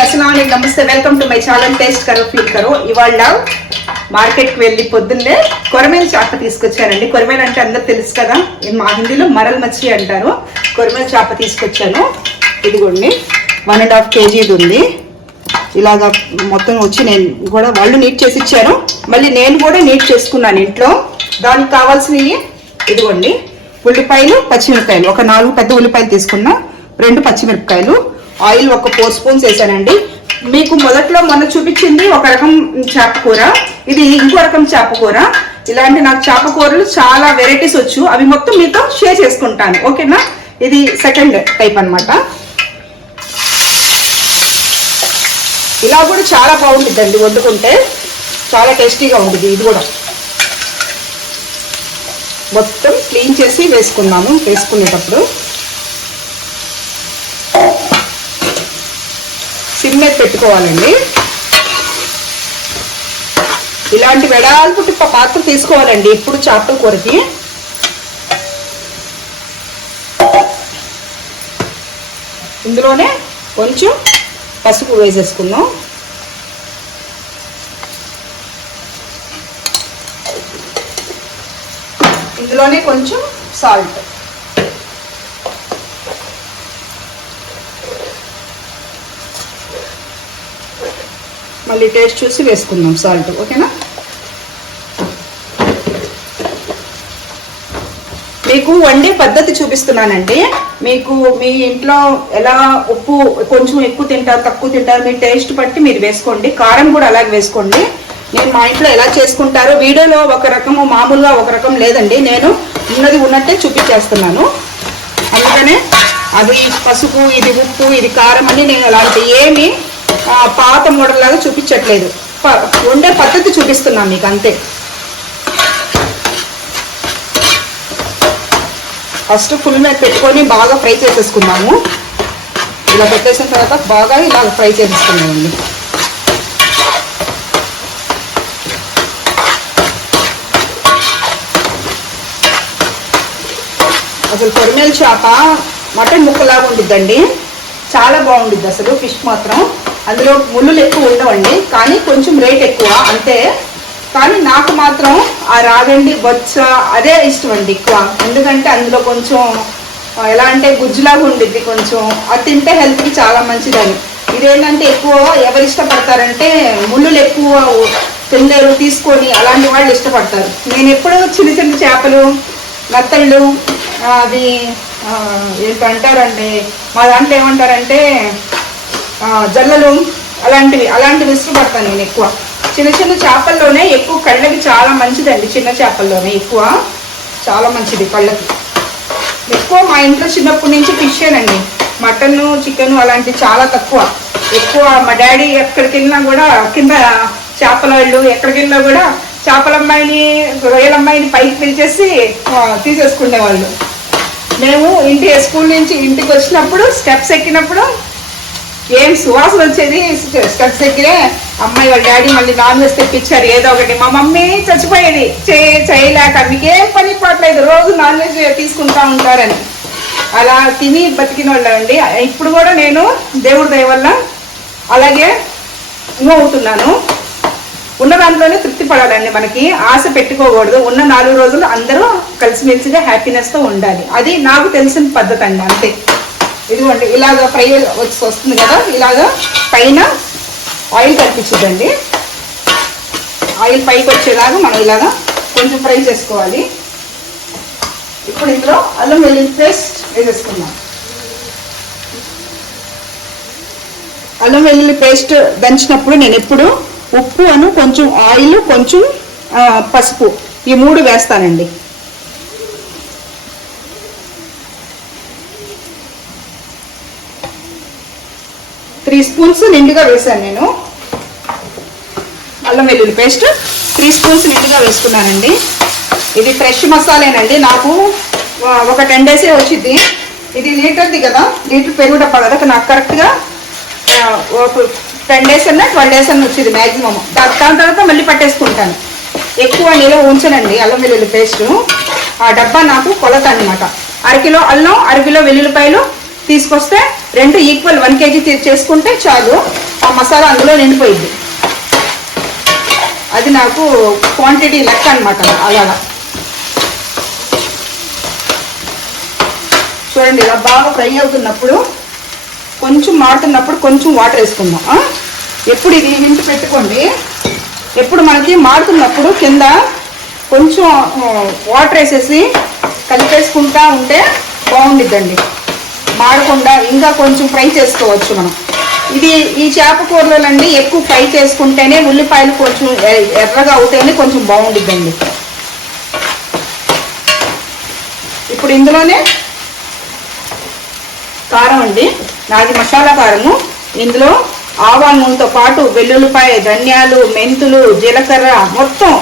अस्सलाम वालेकुम नमस्ते welcome to my channel taste కరో ఫీల్ కరో ఇవాళ మార్కెట్ కి వెళ్ళి పొద్దున్నే కొరమేల చాప తీసుకొచ్చానండి కొరమేల అంటే అందరూ తెలుసు కదా మా హిందీలో మరల్ మచ్చి అంటారు కొరమేల చాప తీసుకొచ్చాను ఇదిగోండి 1.5 kg ఇది ఉంది ఇలాగా మొత్తం వచ్చి నేను కూడా వాళ్ళు నీట్ చేసి ఇచ్చారు మళ్ళీ నేను కూడా నీట్ చేసుకున్నాను ఇంట్లో దానికి కావాల్సినవి ఇదిగోండి ఉల్లిపాయలు పచ్చిమిరపకాయలు ఒక 4 పెద్ద ఉల్లిపాయలు తీసుకున్నా 2 పచ్చిమిరపకాయలు ఆయిల్ ఒక 4 స్పూన్స్ వేసానండి మీకు మొదట్లో మొన్న చూపించింది ఒక రకం చేపకూర ఇది ఇంకో రకం చేపకూర ఇలాంటి నాకు చేపకూరలు చాలా వెరైటీస్ వచ్చు అవి మొత్తం మీతో షేర్ చేసుకుంటాను ఓకేనా ఇది సెకండ్ టైప్ అన్నమాట ఇలా కూడా చాలా బాగుంటుందండి వండుకుంటే చాలా టేస్టీగా ఉంటుంది ఇది కూడా మొత్తం క్లీన్ చేసి వేసుకున్నాము వేసుకునేటప్పుడు సిమ్ మీద పెట్టుకోవాలండి ఇలాంటి వెడల్పు పాత్ర తీసుకోవాలండి ఇప్పుడు చేపల కూరకి ఇందులోనే కొంచెం పసుపు వేసేసుకుందాం ఇందులోనే కొంచెం సాల్ట్ మళ్ళీ టేస్ట్ చూసి వేసుకుందాం సాల్ట్ ఓకేనా మీకు వండే పద్ధతి చూపిస్తున్నానండి మీకు మీ ఇంట్లో ఎలా ఉప్పు కొంచెం ఎక్కువ తింటారు తక్కువ తింటారు మీ టేస్ట్ బట్టి మీరు వేసుకోండి కారం కూడా అలాగే వేసుకోండి నేను మా ఇంట్లో ఎలా చేసుకుంటారో వీడియోలో ఒక రకము మామూలుగా ఒక రకం లేదండి నేను ఉన్నది ఉన్నట్టే చూపించేస్తున్నాను అందుకనే అది పసుపు ఇది ఉప్పు ఇది కారం అని నేను అలాంటి ఏమి పాత మోడల్ లాగా చూపించట్లేదు వండే పద్ధతి చూపిస్తున్నాను మీకు అంతే ఫస్ట్ ఫుల్ మీద పెట్టుకొని బాగా ఫ్రై చేసేసుకున్నాము ఇలా పెట్టేసిన తర్వాత బాగా ఇలా ఫ్రై చేసేసుకున్నామండి అసలు కొరమేల చేప మటన్ ముక్కలాగా ఉండిద్దండి చాలా బాగుండిద్ది అసలు ఫిష్ మాత్రం అందులో ముళ్ళులు ఎక్కువ ఉండవండి కానీ కొంచెం రేట్ ఎక్కువ అంతే కానీ నాకు మాత్రం ఆ రాగండి బొచ్చ అదే ఇష్టం అండి ఎక్కువ ఎందుకంటే అందులో కొంచెం ఎలా అంటే గుజ్జులాగా ఉండిద్ది కొంచెం అది తింటే హెల్త్కి చాలా మంచిదని ఇదేంటంటే ఎక్కువ ఎవరు ఇష్టపడతారంటే ముళ్ళులు ఎక్కువ తినలేరు తీసుకొని అలాంటి వాళ్ళు ఇష్టపడతారు నేను ఎప్పుడు చిన్న చిన్న చేపలు నత్తళ్ళు అవి ఏంటంటారండి మా దాంట్లో ఏమంటారంటే జల్లలు అలాంటివి ఇష్టపడతాను నేను ఎక్కువ చిన్న చిన్న చేపల్లోనే ఎక్కువ కళ్ళకి చాలా మంచిదండి చిన్న చేపల్లోనే ఎక్కువ చాలా మంచిది కళ్ళకి ఎక్కువ మా ఇంట్లో చిన్నప్పటి నుంచి ఫిషేనండి మటన్ చికెన్ అలాంటివి చాలా తక్కువ ఎక్కువ మా డాడీ ఎక్కడికి వెళ్ళినా కూడా కింద చేపల వాళ్ళు ఎక్కడికి వెళ్ళినా కూడా చేపల అమ్మాయిని రొయ్యల అమ్మాయిని పైకి పిలిచేసి తీసేసుకునేవాళ్ళు మేము స్కూల్ నుంచి ఇంటికి వచ్చినప్పుడు స్టెప్స్ ఎక్కినప్పుడు ఏం సువాసన వచ్చేది స్టెప్స్ ఎక్కిరే అమ్మాయి వాళ్ళ డాడీ మళ్ళీ నాన్ వెజ్ తెప్పించారు ఏదో ఒకటి మా మమ్మీ చచ్చిపోయేది చేయలేక మీకేం పని పడలేదు రోజు నాన్ వెజ్ తీసుకుంటా ఉంటారని అలా తిని బతికిన వాళ్ళు అండి ఇప్పుడు కూడా నేను దేవుడి దయ వల్ల అలాగే మూవ్ అవుతున్నాను ఉన్న దాంట్లోనే తృప్తి పడాలండి మనకి ఆశ పెట్టుకోకూడదు ఉన్న 4 రోజులు అందరూ కలిసిమెలిసిగా హ్యాపీనెస్తో ఉండాలి అది నాకు తెలిసిన పద్ధతి అండి అంతే ఇదిగోండి ఇలాగ ఫ్రై వస్తుంది కదా ఇలాగ పైన ఆయిల్ కనిపించదండి ఆయిల్ పైకి వచ్చేలాగా మనం ఇలాగా కొంచెం ఫ్రై చేసుకోవాలి ఇప్పుడు ఇందులో అల్లం వెల్లుల్లి పేస్ట్ వేసేసుకుందాం అల్లం వెల్లుల్లి పేస్ట్ దంచినప్పుడు నేను ఎప్పుడు ఉప్పు అను కొంచెం ఆయిల్ కొంచెం పసుపు ఈ 3 వేస్తానండి త్రీ స్పూన్స్ నిండుగా వేసాను నేను అల్లం వెల్లుల్లి పేస్ట్ 3 స్పూన్స్ నిండుగా వేసుకున్నానండి ఇది ఫ్రెష్ మసాలానండి నాకు ఒక 10 డేసే వచ్చింది ఇది లీటర్ది కదా లీటర్ పెరుగు డబ్బా కదా నాకు కరెక్ట్గా 10 డేస్ అన్నా 12 డేస్ అన్న వచ్చింది మ్యాక్సిమం దాని తర్వాత మళ్ళీ పట్టేసుకుంటాను ఎక్కువ నిల్వ ఉంచనండి అల్లం వెల్లుల్లి పేస్ట్ ఆ డబ్బా నాకు కొలత అనమాట అరకిలో అల్లం అరకిలో వెల్లుల్లిపాయలు తీసుకొస్తే రెండు ఈక్వల్ 1 kg చేసుకుంటే చాలు ఆ మసాలా అందులో నిండిపోయింది. అది నాకు క్వాంటిటీ లెక్క అనమాట. అలాగా చూడండి, ఇలా బాగా ఫ్రై అవుతున్నప్పుడు కొంచెం మాడుతున్నప్పుడు కొంచెం వాటర్ వేసుకుందాం. ఎప్పుడు ఇది ఇంటి పెట్టుకోండి, ఎప్పుడు మనకి మాడుతున్నప్పుడు కింద కొంచెం వాటర్ వేసేసి కలిపేసుకుంటా ఉంటే బాగుండిద్దండి. మాడకుండా ఇంకా కొంచెం ఫ్రై చేసుకోవచ్చు మనం. ఇది ఈ చేప కూరలోనండి ఎక్కువ ఫ్రై చేసుకుంటేనే, ఉల్లిపాయలు కొంచెం ఎర్రగా అవుతేనే కొంచెం బాగుండిద్దండి. ఇప్పుడు ఇందులోనే కారం అండి, నాది మసాలా కారము. ఇందులో ఆవాల నూనెతో పాటు వెల్లుల్లిపాయ, ధనియాలు, మెంతులు, జీలకర్ర మొత్తం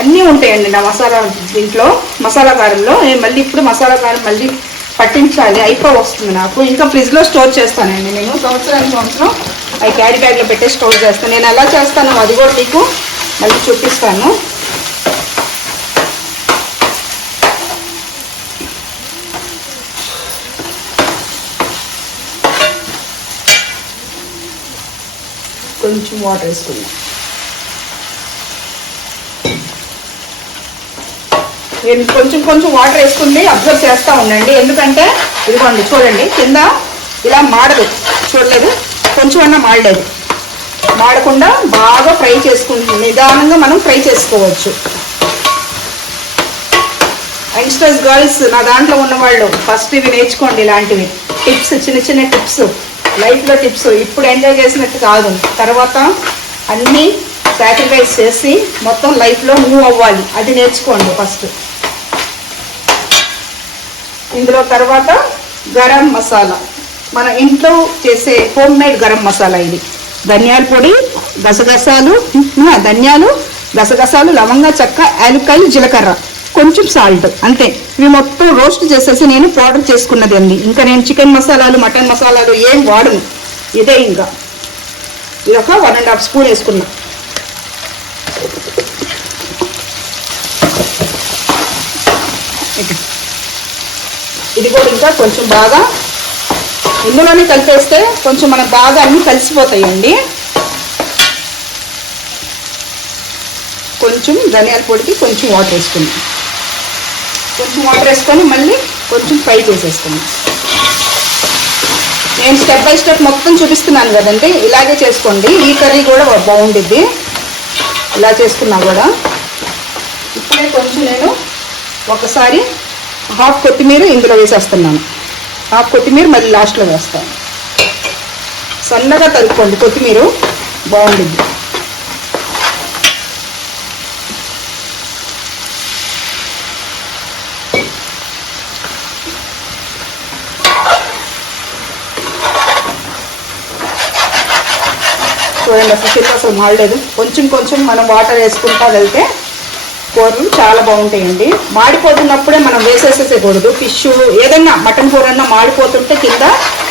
అన్నీ ఉంటాయండి నా మసాలా దీంట్లో. మసాలా కారంలో మళ్ళీ ఇప్పుడు మసాలా కారం మళ్ళీ పట్టించాలి, వస్తుంది నాకు. ఇంకా ఫ్రిడ్జ్లో స్టోర్ చేస్తానండి నేను. సంవత్సరం అవి క్యారీ బ్యాగ్లో పెట్టే స్టోర్ చేస్తాను. నేను ఎలా చేస్తానో అది కూడా మీకు మళ్ళీ చూపిస్తాను. కొంచెం వాటర్ వేసుకుందాం. నేను కొంచెం వాటర్ వేసుకుంది అబ్జర్వ్ చేస్తూ ఉండండి. ఎందుకంటే ఇదిగోండి చూడండి, కింద ఇలా మాడదు, చూడలేదు, కొంచెం అన్నా మాడలేదు. మాడకుండా బాగా ఫ్రై చేసుకుంటుంది, నిదానంగా మనం ఫ్రై చేసుకోవచ్చు. యంగ్స్టర్స్, గర్ల్స్, నా దాంట్లో ఉన్నవాళ్ళు ఫస్ట్ ఇవి నేర్చుకోండి. ఇలాంటివి టిప్స్, చిన్న టిప్స్, లైఫ్లో టిప్స్. ఇప్పుడు ఎంజాయ్ చేసినట్టు కాదు, తర్వాత అన్నీ సాక్రిఫైస్ చేసి మొత్తం లైఫ్లో మూవ్ అవ్వాలి. అది నేర్చుకోండి ఫస్ట్. ఇందులో తర్వాత గరం మసాలా, మన ఇంట్లో చేసే హోమ్ మేడ్ గరం మసాలా ఇది. ధనియాల పొడి, ధనియాలు, గసగసాలు, లవంగా, చెక్క, యాలక్కాయలు, జీలకర్ర, కొంచెం సాల్ట్, అంతే. ఇవి మొత్తం రోస్ట్ చేసేసి నేను పౌడర్ చేసుకున్నది అండి. ఇంకా నేను చికెన్ మసాలాలు, మటన్ మసాలాలు ఏం వాడను. ఇదే ఇంకా ఇది ఒక 1.5 స్పూన్ వేసుకున్నా. ఇది కూడా ఇంకా కొంచెం బాగా ఇందులోనే కలిపేస్తే కొంచెం మనకు బాగా అన్నీ కలిసిపోతాయండి. కొంచెం ధనియాల పొడికి కొంచెం వాటర్ వేసుకుందాం. కొంచెం వాటర్ వేసుకొని మళ్ళీ కొంచెం ఫ్రై చేసేసుకుందాం. నేను స్టెప్ బై స్టెప్ మొత్తం చూపిస్తున్నాను కదండి, ఇలాగే చేసుకోండి. ఈ కర్రీ కూడా బాగుండిద్ది ఇలా చేసుకున్నా కూడా. ఇప్పుడే కొంచెం నేను ఒకసారి హాఫ్ కొత్తిమీర ఇందులో వేసేస్తున్నాను. హాఫ్ కొత్తిమీర మళ్ళీ లాస్ట్లో వేస్తాను. సన్నగా తరుక్కోండి కొత్తిమీర, బాగుండిద్ది. చూడండి, అసలు మాడలేదు. కొంచెం మనం వాటర్ వేసుకుంటా వెళ్తే కూరలు చాలా బాగుంటాయండి. మాడిపోతున్నప్పుడే మనం వేసేసేసేకూడదు. ఫిష్ ఏదన్నా మటన్ కూర అన్నా మాడిపోతుంటే కింద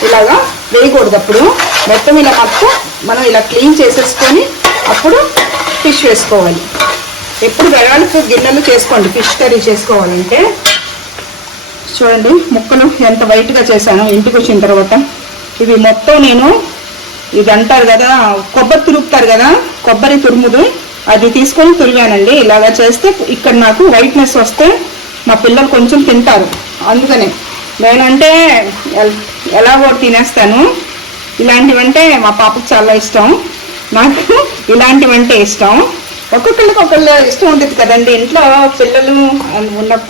ఇలాగా వేయకూడదు. అప్పుడు మొత్తం ఇలా మనం ఇలా క్లీన్ చేసేసుకొని అప్పుడు ఫిష్ వేసుకోవాలి. ఎప్పుడు వెడల్పు గిన్నెలు చేసుకోండి ఫిష్ కర్రీ చేసుకోవాలంటే. చూడండి ముక్కలు ఎంత వైట్గా చేశాను ఇంటికి వచ్చిన తర్వాత. ఇవి మొత్తం నేను ఇది అంటారు కదా, కొబ్బరి తురుపుతారు కదా, కొబ్బరి తురుముదు, అది తీసుకొని తురివానండి. ఇలాగా చేస్తే ఇక్కడ నాకు వైట్నెస్ వస్తే మా పిల్లలు కొంచెం తింటారు. అందుకనే నేనంటే ఎలా కూడా తినేస్తాను. ఇలాంటివంటే మా పాపకు చాలా ఇష్టం, నాకు ఇలాంటివంటే ఇష్టం. ఒక్కొక్కరికి ఒకళ్ళు ఇష్టం ఉంటుంది కదండి ఇంట్లో. పిల్లలు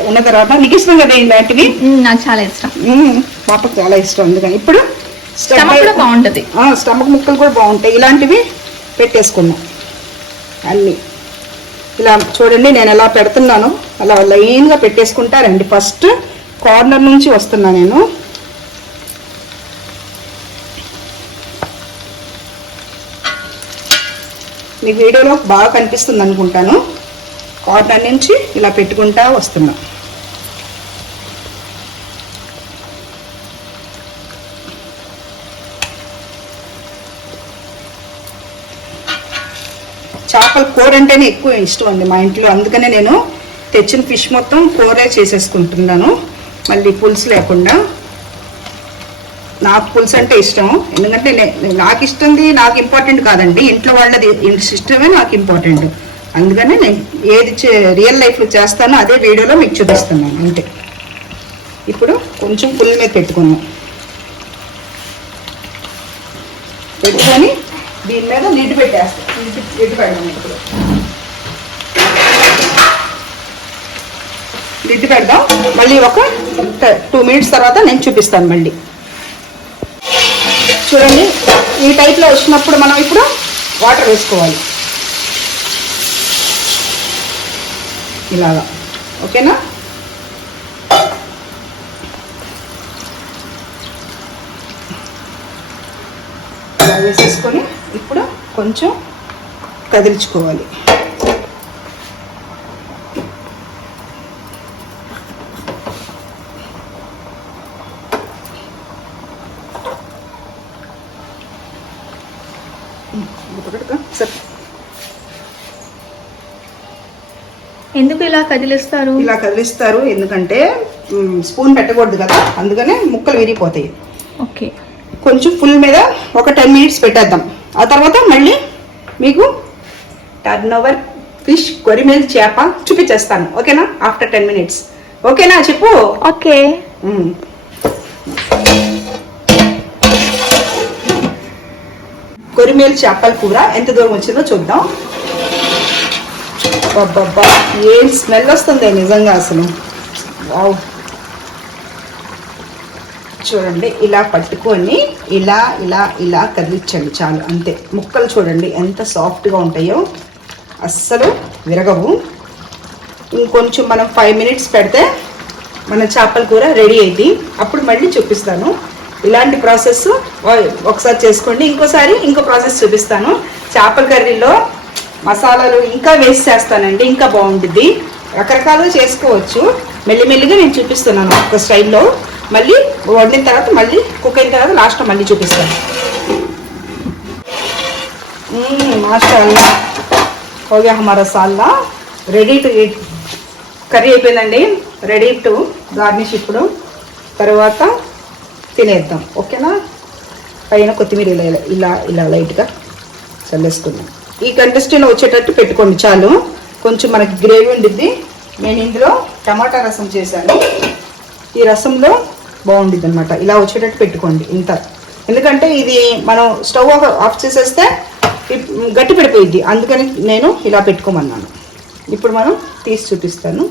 ఉన్న తర్వాత నీకు ఇష్టం కదా ఇలాంటివి? నాకు చాలా ఇష్టం, పాపకు చాలా ఇష్టం. అందుకని ఇప్పుడు బాగుంటుంది, స్టమక్ ముక్కలు కూడా బాగుంటాయి. ఇలాంటివి పెట్టేసుకున్నాం అన్నీ. ఇలా చూడండి నేను ఎలా పెడుతున్నాను, అలా లైన్గా పెట్టేసుకుంటారండి. ఫస్ట్ కార్నర్ నుంచి వస్తున్నా నేను. మీ వీడియోలో బాగా కనిపిస్తుంది అనుకుంటాను. కార్నర్ నుంచి ఇలా పెట్టుకుంటా వస్తున్నా. చేపల కూర అంటేనే ఎక్కువ ఇష్టం ఉంది మా ఇంట్లో. అందుకనే నేను తెచ్చిన ఫిష్ మొత్తం కూరే చేసేసుకుంటున్నాను, మళ్ళీ పులుసు లేకుండా. నాకు పులుసు అంటే ఇష్టం, ఎందుకంటే నాకు ఇష్టంది నాకు ఇంపార్టెంట్ కాదండి, ఇంట్లో వాళ్ళది ఇష్టమే నాకు ఇంపార్టెంట్. అందుకనే నేను ఏది రియల్ లైఫ్లో చేస్తానో అదే వీడియోలో మీకు చూపిస్తున్నాను అంతే. ఇప్పుడు కొంచెం పుల్ల మీద పెట్టుకున్నాం, పెట్టుకొని దీని మీద లిడ్ పెట్టేస్తాం. లిడ్ పెడదాం. ఇప్పుడు లిడ్ పెడదాం, మళ్ళీ ఒక 2 minutes తర్వాత నేను చూపిస్తాను మళ్ళీ. చూడండి, ఈ టైప్లో వచ్చినప్పుడు మనం ఇప్పుడు వాటర్ వేసుకోవాలి ఇలాగా. ఓకేనా? ఇలా వేసేసుకొని ఇప్పుడు కొంచెం కదిలించుకోవాలి. ఎందుకు ఇలా కదిలిస్తారు? ఇలా కదిలిస్తారు ఎందుకంటే స్పూన్ పెట్టకూడదు కదా, అందుకనే ముక్కలు విరిగిపోతాయి. ఓకే. కొంచెం ఫుల్ మీద ఒక 10 minutes పెట్టేద్దాం. ఆ తర్వాత మళ్ళీ మీకు టర్న్ ఓవర్ ఫిష్ కొరిమేల్ చేప చూపించేస్తాను. ఓకేనా? After 10 minutes. ఓకేనా? చెప్పు. ఓకే. కొరిమేల్ చేపల కూర ఎంత దూరం వచ్చిందో చూద్దాం. అబ్బబ్బా, ఏం స్మెల్ వస్తుంది నిజంగా అసలు. వావ్, చూడండి, ఇలా పట్టుకొని ఇలా ఇలా ఇలా కదిలించండి చాలు, అంతే. ముక్కలు చూడండి ఎంత సాఫ్ట్గా ఉంటాయో, అస్సలు విరగవు. ఇంకొంచెం మనం 5 minutes పెడితే మన చేపల కూర రెడీ అయింది. అప్పుడు మళ్ళీ చూపిస్తాను. ఇలాంటి ప్రాసెస్ ఒకసారి చేసుకోండి, ఇంకోసారి ఇంకో ప్రాసెస్ చూపిస్తాను. చేపల కర్రీలో మసాలాలు ఇంకా వేస్ట్ చేస్తానండి, ఇంకా బాగుంటుంది. రకరకాలుగా చేసుకోవచ్చు, మెల్లిమెల్లిగా నేను చూపిస్తున్నాను ఒక స్టైల్లో. మళ్ళీ వండిన తర్వాత మళ్ళీ కుక్ అయిన తర్వాత లాస్ట్లో మళ్ళీ చూపిస్తాను. మాషాల్లా హో గయా హమారా సాల్లా. రెడీ టు ఈట్ కర్రీ అయిపోయిందండి, రెడీ టు గార్నిష్. ఇప్పుడు తర్వాత తినేద్దాం. ఓకేనా? పైన కొత్తిమీర ఇలా ఇలా ఇలా లైట్గా చల్లేసుకుందాం. ఈ కంటెస్టీలో వచ్చేటట్టు పెట్టుకోండి చాలు, కొంచెం మనకి గ్రేవీ ఉండిద్ది. నేను ఇందులో టమాటా రసం చేశాను, ఈ రసంలో బాగుండిద్ది అనమాట. ఇలా వచ్చేటట్టు పెట్టుకోండి ఇంత, ఎందుకంటే ఇది మనం స్టవ్ ఆఫ్ చేసేస్తే గట్టి పడిపోయిద్ది, అందుకని నేను ఇలా పెట్టుకోమన్నాను. ఇప్పుడు మనం తీసి చూపిస్తాను.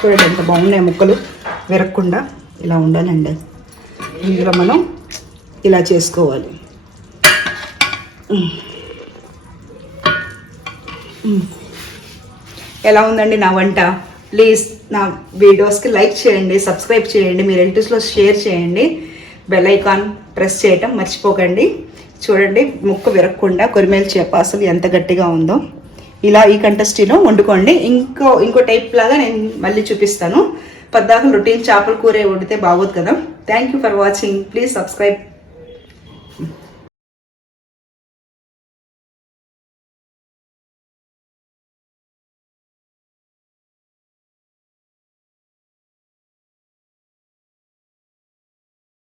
చూడండి ఎంత బాగున్నాయి ముక్కలు, విరగకుండా ఇలా ఉండాలండి. ఇందులో మనం ఇలా చేసుకోవాలి. ఎలా ఉందండి నా వంట? ప్లీజ్ నా వీడియోస్కి లైక్ చేయండి, సబ్స్క్రైబ్ చేయండి, మీ రిలేటివ్స్లో షేర్ చేయండి, బెల్ ఐకాన్ ప్రెస్ చేయటం మర్చిపోకండి. చూడండి, ముక్క విరగకుండా కొరిమేల్ చేప అసలు ఎంత గట్టిగా ఉందో. ఇలా ఈ కంటెస్టీలో వండుకోండి. ఇంకో టైప్ లాగా నేను మళ్ళీ చూపిస్తాను. పద్దాక రొటీన్ చేపల కూర వండితే బాగోదు కదా. Thank you for watching. Please subscribe.